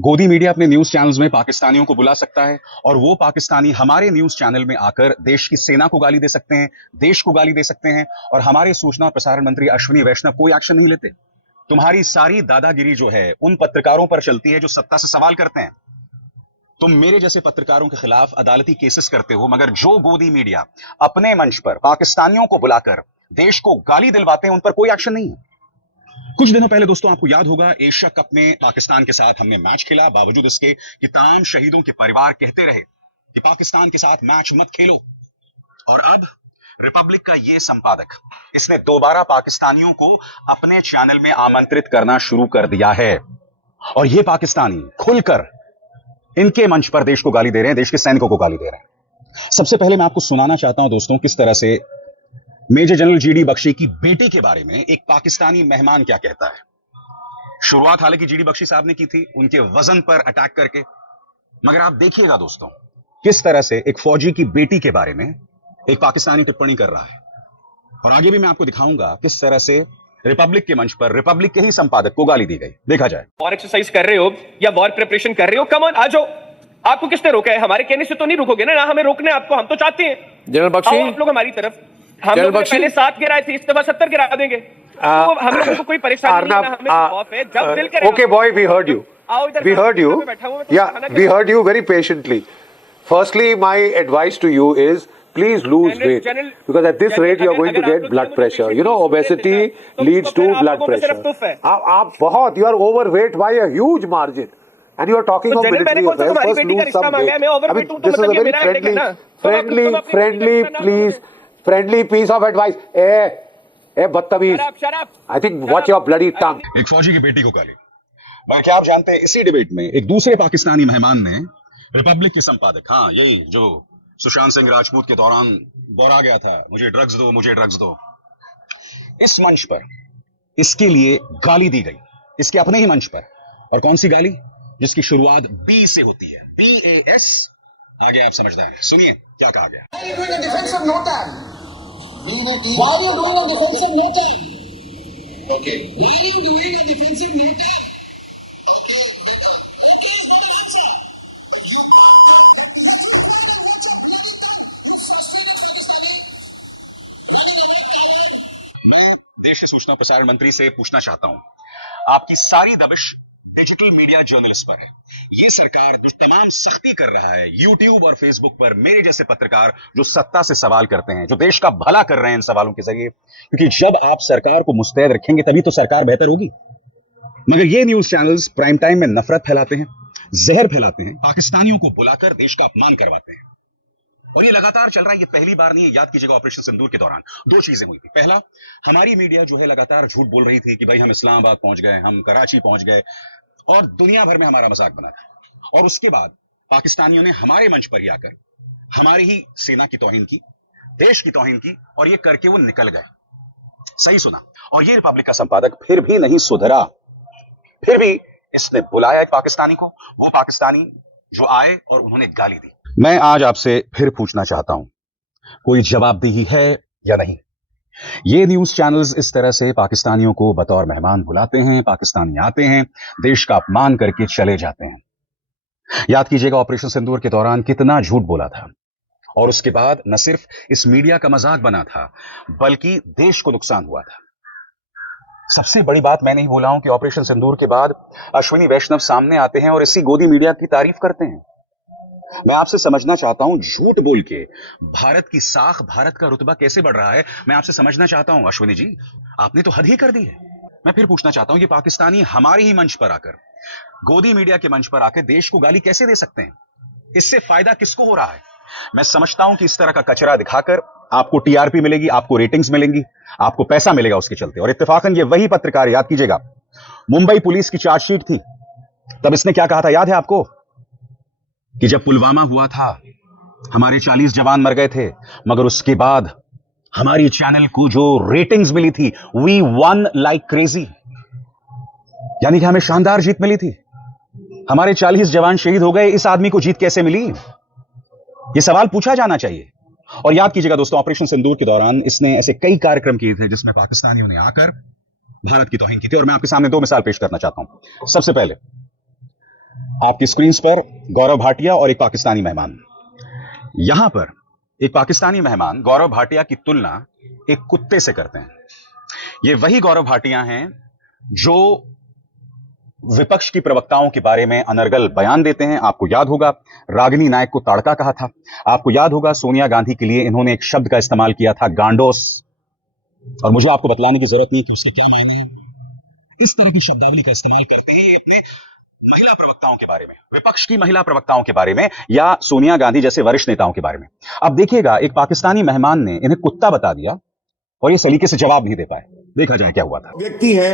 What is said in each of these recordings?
गोदी मीडिया अपने news channels में पाकिस्तानियों को बुला सकता है और वो पाकिस्तानी हमारे न्यूज चैनल में आकर देश की सेना को गाली दे सकते हैं, देश को गाली दे सकते हैं और हमारे सूचना और प्रसारण मंत्री अश्विनी वैष्णव कोई एक्शन नहीं लेते। तुम्हारी सारी दादागिरी जो है उन पत्रकारों पर चलती है जो सत्ता से सवाल करते हैं। तुम मेरे जैसे पत्रकारों के खिलाफ अदालती केसेस करते हो, मगर जो गोदी मीडिया अपने मंच पर पाकिस्तानियों को बुलाकर देश को गाली दिलवाते हैं उन पर कोई एक्शन नहीं है। कुछ दिनों पहले दोस्तों आपको याद होगा एशिया कप में पाकिस्तान के साथ हमने मैच खेला, बावजूद इसके कि तमाम शहीदों के परिवार कहते रहे कि पाकिस्तान के साथ मैच मत खेलो। और अब रिपब्लिक का ये संपादक इसने दोबारा पाकिस्तानियों को अपने चैनल में आमंत्रित करना शुरू कर दिया है और ये पाकिस्तानी खुलकर इनके मंच पर देश को गाली दे रहे हैं, देश के सैनिकों को गाली दे रहे हैं। सबसे पहले मैं आपको सुनाना चाहता हूं दोस्तों किस तरह से मेजर जनरल जीडी बख्शी की बेटी के बारे में एक पाकिस्तानी मेहमान क्या कहता है। शुरुआत हालांकि जीडी बख्शी साहब ने की थी उनके वजन पर अटैक करके, मगर आप देखिएगा दोस्तों किस तरह से एक फौजी की बेटी के बारे में एक पाकिस्तानी टिप्पणी कर रहा है। और आगे भी मैं आपको दिखाऊंगा किस तरह से रिपब्लिक के मंच पर रिपब्लिक के ही संपादक को गाली दी गई। देखा जाए। वॉर एक्सरसाइज कर रहे हो या वॉर प्रिपरेशन कर रहे हो, कम ऑन आ जाओ। आपको किसने रोका है? हमारे कहने से तो नहीं रुकोगे ना हमें रोकने आपको, हम तो चाहते हैं। जनरल बख्शी, आप लोग हमारी तरफ, हम लोग पहले 7 गिराए थे, इस दफा 70 गिरा देंगे। तो हम लोगों को कोई परेशानी नहीं है, हमें खौफ है। जब दिल करे। Okay boy, we heard you. We heard you. Yeah, we heard you very patiently. Firstly, my advice to you is please lose weight, because at this rate you are going to get blood pressure. You know, obesity leads to blood pressure. आप बहुत, you are overweight by a huge margin, and you are talking of military affairs. First lose some weight. I mean, this is a very friendly piece of advice. ए बदतमीज, I think watch your bloody tongue. एक फौजी की बेटी को गाली। मगर क्या आप जानते हैं इसी डिबेट में एक दूसरे पाकिस्तानी मेहमान ने रिपब्लिक के संपादक, हाँ यही जो सुशांत सिंह राजपूत के दौरान बोरा गया था, मुझे ड्रग्स दो, मुझे ड्रग्स दो, इस मंच पर इसके लिए गाली दी गई, इसके अपने ही मंच पर। और कौन सी गाली? जिसकी शुरुआत बी से होती है, BAS। आगे आप समझदार हैं, सुनिए क्या कहा गया। Why are you doing a defensive nature? Okay. Why are you doing a defensive nature? मैं देश के सूचना प्रसारण मंत्री से पूछना चाहता हूं, आपकी सारी दबिश डिजिटल मीडिया जर्नलिस्ट पर है। ये सरकार जो तमाम सख्ती कर रहा है यूट्यूब और फेसबुक पर मेरे जैसे पत्रकार जो सत्ता से सवाल करते हैं, जो देश का भला कर रहे हैं इन सवालों के जरिए, क्योंकि जब आप सरकार को मुस्तैद रखेंगे तभी तो सरकार बेहतर होगी। मगर ये न्यूज चैनल्स प्राइम टाइम में नफरत फैलाते हैं, जहर फैलाते हैं, पाकिस्तानियों को बुलाकर देश का अपमान करवाते हैं और ये लगातार चल रहा है। ये पहली बार नहीं है। याद कीजिएगा ऑपरेशन सिंदूर के दौरान 2 चीजें हुई थी। पहला, हमारी मीडिया जो है लगातार झूठ बोल रही थी कि भाई हम इस्लामाबाद पहुंच गए, हम कराची पहुंच गए और दुनिया भर में हमारा मजाक बना था। और उसके बाद पाकिस्तानियों ने हमारे मंच पर ही आकर हमारी ही सेना की तौहीन की, देश की तौहीन की और ये करके वो निकल गए। सही सुना। और ये रिपब्लिक का संपादक फिर भी नहीं सुधरा, फिर भी इसने बुलाया एक पाकिस्तानी को, वो पाकिस्तानी जो आए और उन्होंने गाली दी। मैं आज आपसे फिर पूछना चाहता हूं, कोई जवाबदेही है या नहीं? ये न्यूज चैनल्स इस तरह से पाकिस्तानियों को बतौर मेहमान बुलाते हैं, पाकिस्तानी आते हैं, देश का अपमान करके चले जाते हैं। याद कीजिएगा ऑपरेशन सिंदूर के दौरान कितना झूठ बोला था और उसके बाद न सिर्फ इस मीडिया का मजाक बना था बल्कि देश को नुकसान हुआ था। सबसे बड़ी बात मैं नहीं बोला हूं कि ऑपरेशन सिंदूर के बाद अश्विनी वैष्णव सामने आते हैं और इसी गोदी मीडिया की तारीफ करते हैं। मैं आपसे समझना चाहता हूं झूठ बोल के भारत की साख, भारत का रुतबा कैसे बढ़ रहा है, मैं आपसे समझना चाहता हूं। अश्विनी जी, आपने तो हद ही कर दी है। मैं फिर पूछना चाहता हूं कि पाकिस्तानी हमारे ही मंच पर आकर, गोदी मीडिया के मंच पर आकर देश को गाली कैसे दे सकते हैं? इससे फायदा किसको हो रहा है? मैं समझता हूं कि इस तरह का कचरा दिखाकर आपको टीआरपी मिलेगी, आपको रेटिंग्स मिलेंगी, आपको पैसा मिलेगा उसके चलते। और इत्तेफाकन ये वही पत्रकार, याद कीजिएगा, मुंबई पुलिस की चार्जशीट थी, तब इसने क्या कहा था याद है आपको? कि जब पुलवामा हुआ था हमारे 40 जवान मर गए थे, मगर उसके बाद हमारी चैनल को जो रेटिंग्स मिली थी, वी वन लाइक क्रेजी, यानी कि हमें शानदार जीत मिली थी। हमारे 40 जवान शहीद हो गए, इस आदमी को जीत कैसे मिली? यह सवाल पूछा जाना चाहिए। और याद कीजिएगा दोस्तों, ऑपरेशन सिंदूर के दौरान इसने ऐसे कई कार्यक्रम किए थे जिसमें पाकिस्तानियों ने आकर भारत की तौहीन की थी। और मैं आपके सामने 2 मिसाल पेश करना चाहता हूं। सबसे पहले आपकी स्क्रीन पर गौरव भाटिया और एक पाकिस्तानी मेहमान। यहां पर एक पाकिस्तानी मेहमान गौरव भाटिया की तुलना एक कुत्ते से करते हैं। ये वही गौरव भाटिया हैं जो विपक्ष की प्रवक्ताओं के बारे में अनर्गल बयान देते हैं। आपको याद होगा रागिनी नायक को ताड़का कहा था। आपको याद होगा सोनिया गांधी के लिए इन्होंने एक शब्द का इस्तेमाल किया था, गांडोस। और मुझे आपको बतलाने की जरूरत नहीं कि उसका क्या मायने है। इस तरह की शब्दावली का इस्तेमाल करते हैं अपने महिला प्रवक्ताओं के बारे में, विपक्ष की महिला प्रवक्ताओं के बारे में, या सोनिया गांधी जैसे वरिष्ठ नेताओं के बारे में। अब देखिएगा, एक पाकिस्तानी मेहमान ने इन्हें कुत्ता बता दिया और ये सलीके से जवाब नहीं दे पाए। देखा जाए क्या हुआ था। व्यक्ति है,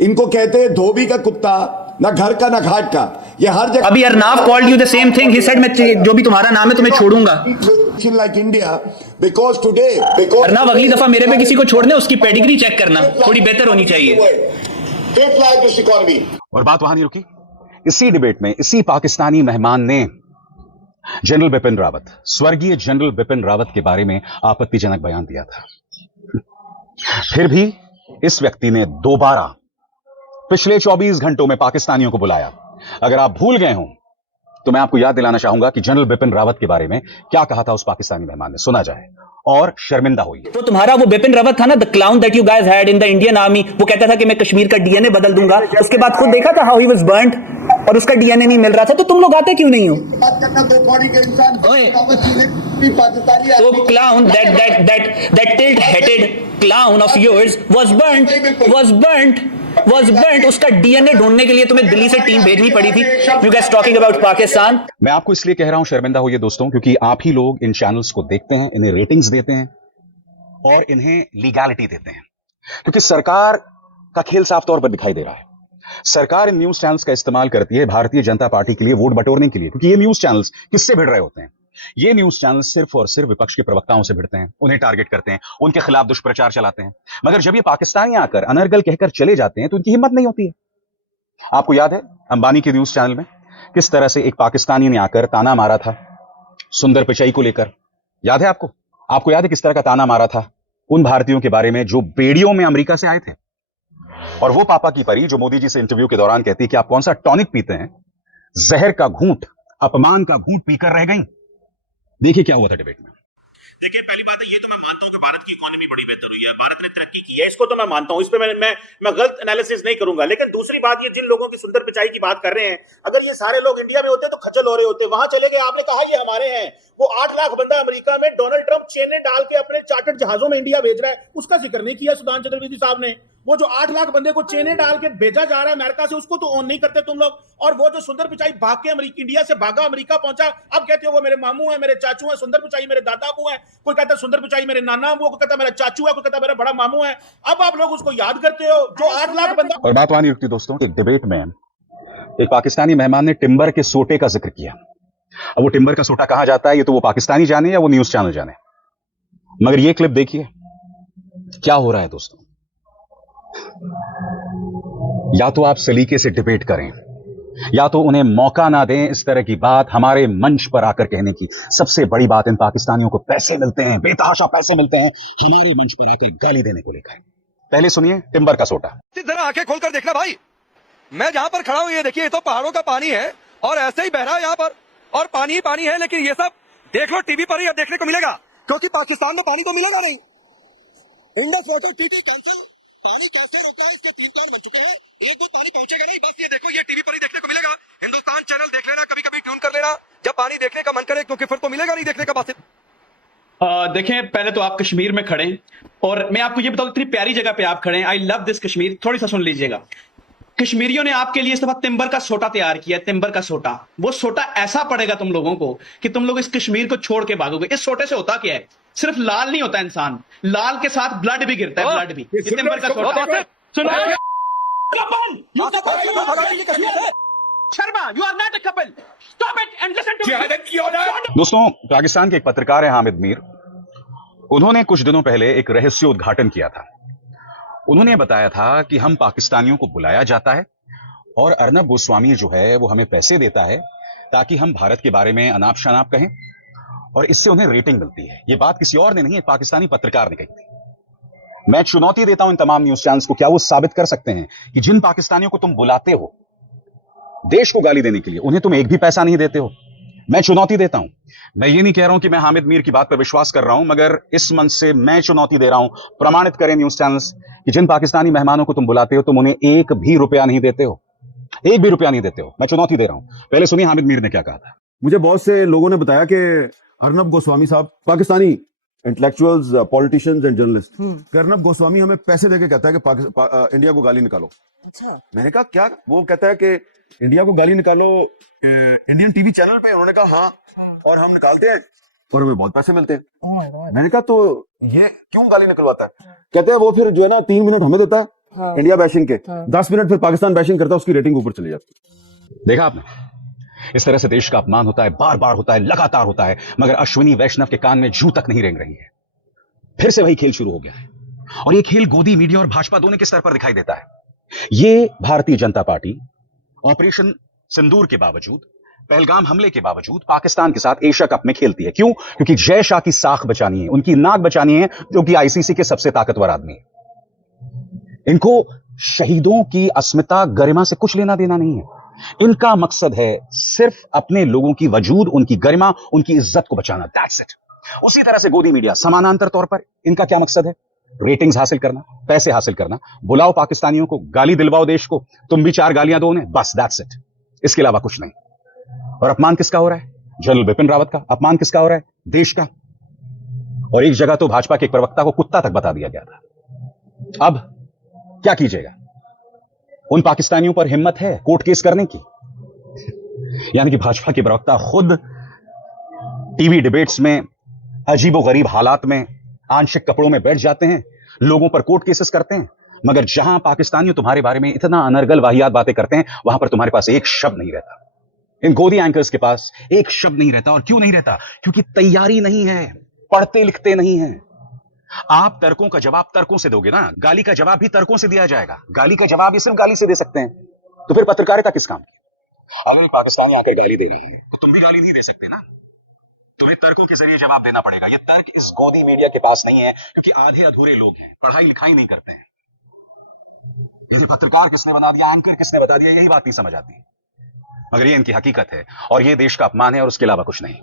इनको कहते हैं धोबी का कुत्ता, ना घर का ना घाट का। ये हर जगह। अभी Arnab called you the same thing, he said मैं जो भी तुम्हारा नाम है तुम्हें छोड़ूंगा। Like India because today Arnab अगली दफा मेरे पे किसी को छोड़ने उसकी पेडिग्री चेक करना थोड़ी बेहतर होनी चाहिए। और बात वहां नहीं रुकी। इसी डिबेट में इसी पाकिस्तानी मेहमान ने जनरल बिपिन रावत, स्वर्गीय जनरल बिपिन रावत के बारे में आपत्तिजनक बयान दिया था। फिर भी इस व्यक्ति ने दोबारा पिछले 24 घंटों में पाकिस्तानियों को बुलाया। अगर आप भूल गए हों तो मैं आपको याद दिलाना चाहूंगा कि जनरल बिपिन रावत के बारे में क्या कहा था उस पाकिस्तानी मेहमान ने। सुना जाए और शर्मिंदा होइए। तो तुम्हारा वो बिपिन रावत था ना, the clown that you guys had in the Indian army, वो कहता था कि मैं कश्मीर का डीएनए बदल दूंगा। उसके बाद खुद देखा था हाउ ही वाज बर्न्ड और उसका डीएनए नहीं मिल रहा था। तो तुम लोग आते क्यों नहीं हो? तो clown that tilt headed clown of yours was burned उसका डीएनए ढूंढने के लिए तुम्हें दिल्ली से टीम भेजनी पड़ी थी। You guys talking about Pakistan. मैं आपको इसलिए कह रहा हूं शर्मिंदा होइए दोस्तों, क्योंकि आप ही लोग इन चैनल्स को देखते हैं, इन्हें रेटिंग्स देते हैं और इन्हें लीगैलिटी देते हैं। क्योंकि सरकार का खेल साफ तौर पर दिखाई दे रहा है। सरकार इन न्यूज चैनल्स का इस्तेमाल करती है भारतीय जनता पार्टी के लिए वोट बटोरने के लिए, क्योंकि ये न्यूज चैनल्स किससे भिड़ रहे होते हैं? ये न्यूज चैनल सिर्फ और सिर्फ विपक्ष के प्रवक्ताओं से भिड़ते हैं, उन्हें टारगेट करते हैं, उनके खिलाफ दुष्प्रचार चलाते हैं। मगर जब ये पाकिस्तानी आकर अनर्गल कहकर चले जाते हैं तो उनकी हिम्मत नहीं होती है। आपको याद है अंबानी के न्यूज चैनल में किस तरह से एक पाकिस्तानी ने आकर ताना मारा था सुंदर पिचाई को लेकर? याद है आपको? आपको याद है किस तरह का ताना मारा था उन भारतीयों के बारे में जो बेड़ियों में अमेरिका से आए थे? और वो पापा की परी जो मोदी जी से इंटरव्यू के दौरान कहती कि आप कौन सा टॉनिक पीते हैं, जहर का घूंट, अपमान का घूंट पीकर रह गई। देखिए क्या हुआ था डिबेट में। देखिए पहली बात है, ये तो मैं मानता हूं कि भारत की इकोनॉमी बड़ी बेहतर हुई है, भारत ने तरक्की की है, इसको तो मैं मानता हूं, इस पे मैं गलत एनालिसिस नहीं करूंगा। लेकिन दूसरी बात, ये जिन लोगों की सुंदर पिचाई की बात कर रहे हैं, अगर ये सारे लोग इंडिया में होते तो खज्जल हो रहे होते। वहां चले गए, आपने कहा ये हमारे हैं। वो 8 लाख बंदा अमेरिका में डोनाल्ड ट्रंप चेनें डाल के अपने चार्टर्ड जहाजों में इंडिया भेज रहा है, उसका जिक्र नहीं किया सुधांशु चतुर्वेदी साहब ने। वो जो 8 लाख बंदे को चेनें डाल के भेजा जा रहा है अमेरिका से, उसको तो ऑन नहीं करते तुम लोग। और वो जो सुंदर पिचाई भाग के इंडिया से भागा अमेरिका पहुंचा, अब कहते हो वो मेरे मामू है, मेरे चाचू है, सुंदर पिचाई मेरे दादा अबू है, कोई कहता है सुंदर पिचाई मेरे नाना अबू, कोई कहता है मेरा चाचू है, कोई कहता है मेरा बड़ा मामू है। अब आप लोग उसको याद करते हो जो 8 लाख बंदा। और बात वहां नहीं रुकती दोस्तों। एक डिबेट में एक पाकिस्तानी मेहमान ने टिम्बर के सोटे का जिक्र किया। अब वो टिम्बर का सोटा कहां जाता है ये तो वो पाकिस्तानी जाने या वो न्यूज चैनल जाने, मगर ये क्लिप देखिए क्या हो रहा है दोस्तों। या तो आप सलीके से डिबेट करें, या तो उन्हें मौका ना दें इस तरह की बात हमारे मंच पर आकर कहने की। सबसे बड़ी बात, इन पाकिस्तानियों को पैसे मिलते हैं, बेतहाशा पैसे मिलते हैं हमारे मंच पर आकर गाली देने को लेकर। पहले सुनिए टिम्बर का सोटा। जरा आंखें खोलकर देखना भाई, मैं जहां पर खड़ा हूं ये देखिए, ये तो पहाड़ों का पानी है और ऐसे ही बह रहा है यहां पर, और पानी ही पानी है। लेकिन ये सब देख लो टीवी पर ही देखने को मिलेगा, क्योंकि पाकिस्तान में पानी तो मिलेगा नहीं। इंडस वाटर टीटी कैंसिल, पानी कैसे रोकना है इसके 3 प्लान बन चुके हैं, एक दो पानी पहुंचेगा नहीं। बस ये देखो, ये टीवी पर ही देखने को मिलेगा। हिंदुस्तान चैनल देख लेना, कभी कभी ट्यून कर लेना जब पानी देखने का मन करे, क्योंकि फिर तो मिलेगा नहीं देखने का। बात देखें, पहले तो आप कश्मीर में खड़े और मैं आपको ये बताऊं इतनी प्यारी जगह पे आप खड़े हैं। I love this Kashmir. थोड़ी सा सुन लीजिएगा। कश्मीरियों ने आपके लिए इस दफा तिम्बर का सोटा तैयार किया। तिम्बर का सोटा, वो सोटा ऐसा पड़ेगा तुम लोगों को कि तुम लोग इस कश्मीर को छोड़ के भागोगे। इस सोटे से होता क्या है? सिर्फ लाल नहीं होता इंसान, लाल के साथ ब्लड भी गिरता है, ब्लड भी। तिम्बर का सोटा। Sharma, you are not a couple. Stop it and listen to me. दोस्तों, पाकिस्तान के एक पत्रकार हैं हामिद मीर। उन्होंने कुछ दिनों पहले एक रहस्योद्घाटन किया था। उन्होंने बताया था कि हम पाकिस्तानियों को बुलाया जाता है और अर्नब गोस्वामी जो है वो हमें पैसे देता है ताकि हम भारत के बारे में अनाप शनाप कहें और इससे उन्हें रेटिंग मिलती है। ये बात किसी और ने नहीं, एक पाकिस्तानी पत्रकार ने कही थी। मैं चुनौती देता हूं इन तमाम न्यूज चैनल्स को, क्या वो साबित कर सकते हैं कि जिन पाकिस्तानियों को तुम बुलाते हो देश को गाली देने के लिए उन्हें तुम एक भी पैसा नहीं देते हो। मैं चुनौती देता हूं, मैं ये नहीं कह रहा हूं कि मैं हामिद मीर की बात पर विश्वास कर रहा हूं, मगर इस मंच से मैं चुनौती दे रहा हूं, प्रमाणित करें न्यूज चैनल्स कि जिन पाकिस्तानी मेहमानों को तुम बुलाते हो तुम उन्हें एक भी रुपया नहीं देते हो, एक भी रुपया नहीं देते हो। मैं चुनौती दे रहा हूं। पहले सुनिए हामिद मीर ने क्या कहा था। मुझे बहुत से लोगों ने बताया कि अर्नब गोस्वामी साहब, Pakistani intellectuals, politicians and journalist, Arnab Goswami हमें पैसे देके कहता है कि इंडिया को गाली निकालो। अच्छा, मैंने कहा क्या? वो कहता है कि इंडिया को गाली निकालो इंडियन टीवी चैनल पे। उन्होंने कहा हाँ, और हम निकालते हैं और हमें बहुत पैसे मिलते हैं। मैंने कहा तो ये क्यों गाली निकलवाता है? कहते हैं वो फिर जो है ना 3 मिनट हमें देता है इंडिया बैशिंग के, 10 मिनट फिर पाकिस्तान बैशिंग करता है, उसकी रेटिंग ऊपर चली जाती है। देखा आपने, इस तरह से देश का अपमान होता है, बार बार होता है, लगातार होता है, मगर अश्विनी वैष्णव के कान में जू तक नहीं रेंग रही है। फिर से वही खेल शुरू हो गया है, और ये खेल गोदी मीडिया और भाजपा दोनों के स्तर पर दिखाई देता है। ये भारतीय जनता पार्टी ऑपरेशन सिंदूर के बावजूद, पहलगाम हमले के बावजूद पाकिस्तान के साथ एशिया कप में खेलती है। क्यों? क्योंकि जय शाह की साख बचानी है, उनकी नाक बचानी है, जो कि आईसीसी के सबसे ताकतवर आदमी है। इनको शहीदों की अस्मिता, गरिमा से कुछ लेना देना नहीं है। इनका मकसद है सिर्फ अपने लोगों की वजूद, उनकी गरिमा, उनकी इज्जत को बचाना। That's it. उसी तरह से गोदी मीडिया समानांतर तौर पर इनका क्या मकसद है? रेटिंग्स हासिल करना, पैसे हासिल करना। बुलाओ पाकिस्तानियों को, गाली दिलवाओ देश को, तुम भी 4 गालियां दो उन्हें, बस दैट्स इट। इसके अलावा कुछ नहीं। और अपमान किसका हो रहा है? जनरल बिपिन रावत का। अपमान किसका हो रहा है? देश का। और एक जगह तो भाजपा के एक प्रवक्ता को कुत्ता तक बता दिया गया था। अब क्या कीजिएगा? उन पाकिस्तानियों पर हिम्मत है कोर्ट केस करने की? यानी कि भाजपा के प्रवक्ता खुद टीवी डिबेट्स में अजीबोगरीब हालात में आंशिक कपड़ों में बैठ जाते हैं, लोगों पर कोर्ट केसेस करते हैं, मगर जहां पाकिस्तानियों तुम्हारे बारे में इतना अनर्गल वाहियात बातें करते हैं, वहां पर तुम्हारे पास एक शब्द नहीं रहता। इन गोदी एंकर्स के पास एक शब्द नहीं रहता। और क्यों नहीं रहता? क्योंकि तैयारी नहीं है, पढ़ते लिखते नहीं है। आप तर्कों का जवाब तर्कों से दोगे ना, गाली का जवाब भी तर्कों से दिया जाएगा। गाली का जवाब भी सिर्फ गाली से दे सकते हैं, तो फिर पत्रकारिता किस काम की? अगर एक पाकिस्तानी आकर गाली दे रही है तो तुम भी गाली नहीं दे सकते ना, तुम्हें तर्कों के जरिए जवाब देना पड़ेगा। ये तर्क इस गोदी मीडिया के पास नहीं है, क्योंकि आधे अधूरे लोग हैं, पढ़ाई लिखाई नहीं करते हैं। यदि पत्रकार किसने बना दिया, एंकर किसने बता दिया, यही बात नहीं समझ आती। मगर ये इनकी हकीकत है, और ये देश का अपमान है, और उसके अलावा कुछ नहीं।